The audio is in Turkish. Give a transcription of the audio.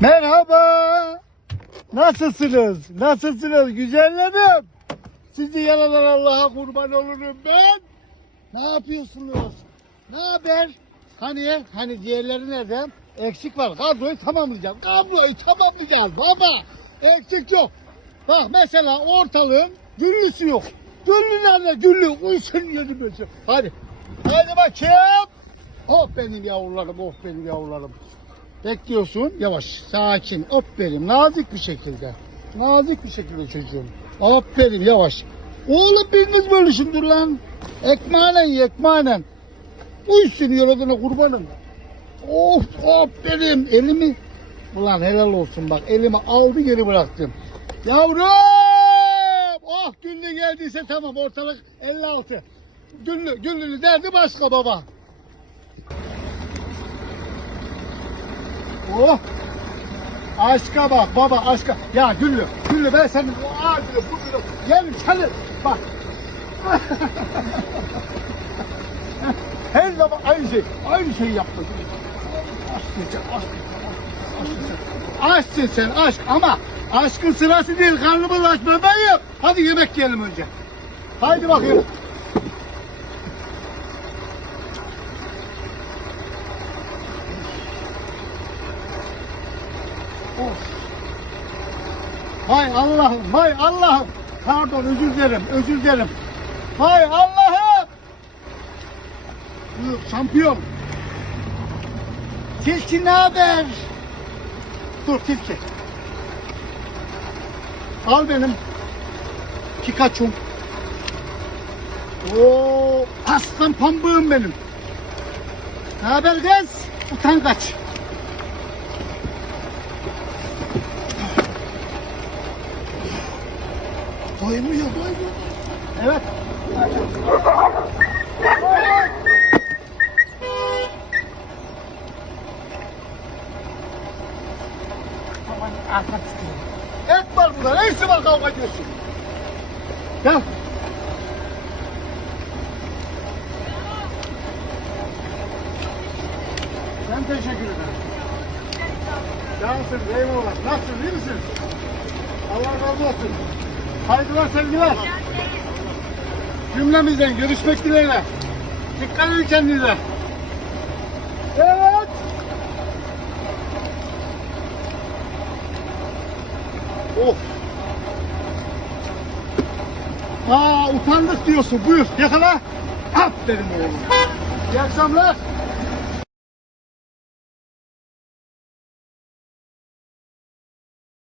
Merhaba. Nasılsınız? Nasılsınız güzellerim? Sizi yaradan Allah'a kurban olurum ben. Ne yapıyorsunuz? Ne haber? Hani hani diğerleri nerede? Eksik var. Kadroyu tamamlayacağız. Kadroyu tamamlayacağız baba. Eksik yok. Bak mesela ortalığın güllüsü yok. Güllü nerede? Güllü. Uysun yedi bölsün. Hadi. Hadi bakayım. Oh benim yavrularım, oh benim yavrularım. Bekliyorsun yavaş, sakin, aferin, nazik bir şekilde. Nazik bir şekilde çocuğum. Aferin yavaş. Oğlum biriniz bölüşün dur lan. Ekmanen ye, ekmanen. Uysun yoradına kurbanım. Of aferin elimi. Ulan helal olsun bak elimi aldı geri bıraktım. Yavrum! Oh güllü geldiyse tamam ortalık 56. Güllü, güllü derdi başka baba. Oh! Aşka bak baba aşka. Ya Güllü, Güllü ben senin o ağacını burnunu yerim seni. Bak. Her zaman aynı şey. Aynı şeyi yaptın. Aşksın sen, aşksın sen, aşk ama aşkın sırası değil. Karnımız aç bebeğim. Hadi yemek yiyelim önce. Haydi bakayım. Vay Allah'ım, vay Allah'ım. Pardon, özür dilerim, özür dilerim. Vay Allah'ım. Şampiyon. Tilki ne haber? Dur tilki. Al benim. Pikachu'm. Oo, aslan pambığım benim. Ne haber kız? Utangaç. Doymuyor, doymuyor. Evet. Aman arka tutuyor. Et var burada. Ne işi var kavga ediyorsun? Gel. Ben teşekkür ederim. Cansın, eyvallah. Nasılsın, iyi misin? Allah razı olsun. Saygılar, sevgiler. Cümlemizden görüşmek dileğiyle. Dikkat edin kendinize. Evet. Of. Aa utandık diyorsun. Buyur yakala. Aferin oğlum. İyi akşamlar.